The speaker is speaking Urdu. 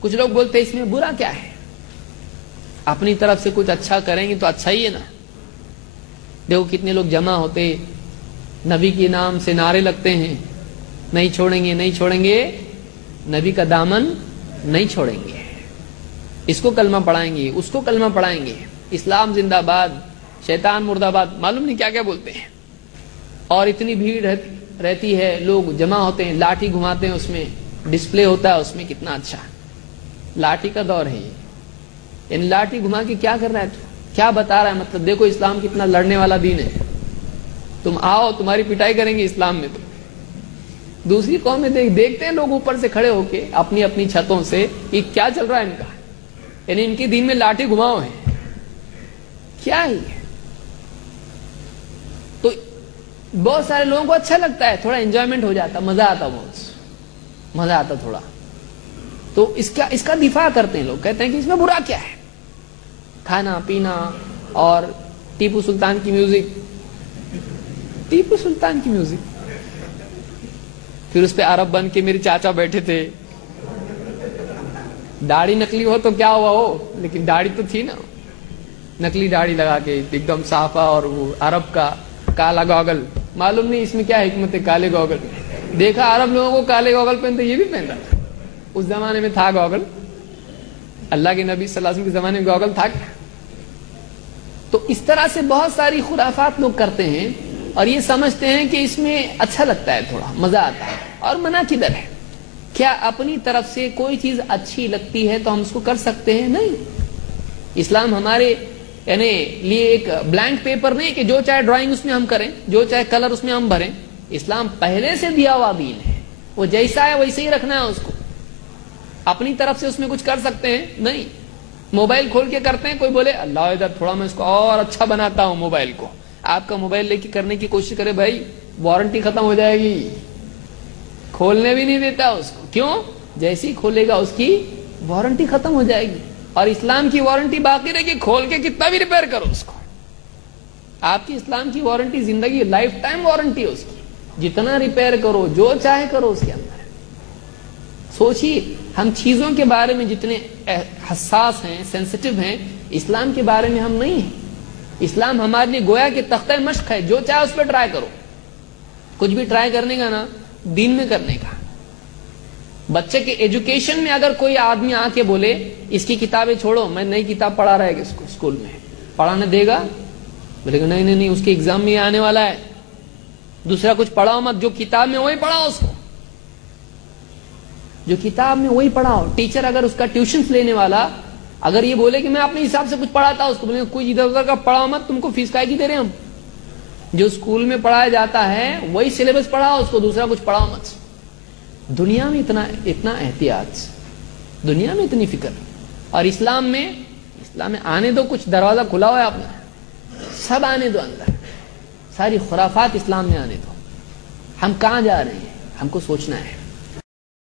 کچھ لوگ بولتے ہیں اس میں برا کیا ہے، اپنی طرف سے کچھ اچھا کریں گے تو اچھا ہی ہے نا. دیکھو کتنے لوگ جمع ہوتے، نبی کے نام سے نعرے لگتے ہیں، نہیں چھوڑیں گے نہیں چھوڑیں گے، نبی کا دامن نہیں چھوڑیں گے، اس کو کلمہ پڑھائیں گے اس کو کلمہ پڑھائیں گے، اسلام زندہ باد، شیطان مردہ آباد، معلوم نہیں کیا کیا بولتے ہیں. اور اتنی بھیڑ رہتی ہے، لوگ جمع ہوتے ہیں، لاٹھی گھماتے ہیں، اس میں ڈسپلے ہوتا ہے، اس میں کتنا اچھا لاٹھی کا دور ہے یہ. یعنی لاٹھی گھما کے کیا کر رہا ہے تو کیا بتا رہا ہے، مطلب دیکھو اسلام کتنا لڑنے والا دین ہے، تم آؤ تمہاری پٹائی کریں گے اسلام میں. تو دوسری قومیں دیکھتے ہیں لوگ اوپر سے کھڑے ہو کے اپنی اپنی چھتوں سے کہ کیا چل رہا ہے ان کا، یعنی ان کے دین میں لاٹھی گھماؤ ہے کیا ہی. تو بہت سارے لوگوں کو اچھا لگتا ہے، تھوڑا انجوائمنٹ ہو جاتا، مزہ آتا، بہت مزہ آتا تھوڑا، تو اس کا دفاع کرتے ہیں لوگ، کہتے ہیں کہ اس میں برا کیا ہے، کھانا پینا اور ٹیپو سلطان کی میوزک، ٹیپو سلطان کی میوزک، پھر اس پہ عرب بن کے میرے چاچا بیٹھے تھے. داڑھی نکلی ہو تو کیا ہوا ہو، لیکن داڑھی تو تھی نا، نکلی داڑھی لگا کے ایک دم صافا، اور وہ عرب کا کالا گوگل، معلوم نہیں اس میں کیا حکمت ہے کالے گوگل. دیکھا عرب لوگوں کو کالے گوگل پہنتے، یہ بھی پہنتا تھا، اس زمانے میں تھا گوگل، اللہ کے نبی صلی اللہ علیہ وسلم کے زمانے میں گوگل تھا کیا. تو اس طرح سے بہت ساری خرافات لوگ کرتے ہیں اور یہ سمجھتے ہیں کہ اس میں اچھا لگتا ہے، تھوڑا مزہ آتا ہے. اور منع کدھر ہے؟ کیا اپنی طرف سے کوئی چیز اچھی لگتی ہے تو ہم اس کو کر سکتے ہیں؟ نہیں. اسلام ہمارے یعنی لیے ایک بلینک پیپر نہیں کہ جو چاہے ڈرائنگ اس میں ہم کریں، جو چاہے کلر اس میں ہم بھریں. اسلام پہلے سے دیا ہوا دین ہے، وہ جیسا ہے ویسے ہی رکھنا ہے اس کو. اپنی طرف سے اس میں کچھ کر سکتے ہیں؟ نہیں. موبائل کھول کے کرتے ہیں، کوئی بولے اللہ ادھر تھوڑا میں اس کو اور اچھا بناتا ہوں موبائل کو، آپ کا موبائل لے کے کرنے کی کوشش کرے، بھائی وارنٹی ختم ہو جائے گی، کھولنے بھی نہیں دیتا اس کو. کیوں؟ جیسے ہی کھولے گا اس کی وارنٹی ختم ہو جائے گی، اور اسلام کی وارنٹی باقی رہے گی، کھول کے کتنا بھی ریپیئر کرو اس کو. آپ کی اسلام کی وارنٹی زندگی لائف ٹائم وارنٹی ہے اس کی، جتنا ریپیئر کرو جو چاہے کرو اس کے اندر. سوچیے ہم چیزوں کے بارے میں جتنے حساس ہیں، سینسٹیو ہیں، اسلام کے بارے میں ہم نہیں ہیں. اسلام ہمارے لیے گویا کہ تختہ مشق ہے، جو چاہے اس پہ ٹرائی کرو. کچھ بھی ٹرائی کرنے کا نا دین میں کرنے کا. بچے کے ایجوکیشن میں اگر کوئی آدمی آ کے بولے اس کی کتابیں چھوڑو، میں نئی کتاب پڑھا رہا ہے اس کو اسکول میں، پڑھانے دے گا؟ بولے گا نہیں نہیں نہیں، اس کے ایگزام میں آنے والا ہے، دوسرا کچھ پڑھاؤ مت، جو کتاب میں وہی پڑھاؤ اس کو، جو کتاب میں وہی پڑھاؤ. ٹیچر اگر اس کا ٹیوشن لینے والا اگر یہ بولے کہ میں اپنے حساب سے کچھ پڑھاتا ہوں اس کو، بولے کوئی ادھر ادھر کا پڑھاؤ مت، تم کو فیس کائے کی دے رہے ہم، جو اسکول میں پڑھایا جاتا ہے وہی سلیبس پڑھاؤ اس کو، دوسرا کچھ پڑھاؤ مت. دنیا میں اتنا احتیاط، دنیا میں اتنی فکر، اور اسلام میں آنے دو، کچھ دروازہ کھلا ہوا ہے آپ نے، سب آنے دو اندر، ساری خرافات اسلام میں آنے دو. ہم کہاں جا رہے ہیں ہم کو سوچنا ہے.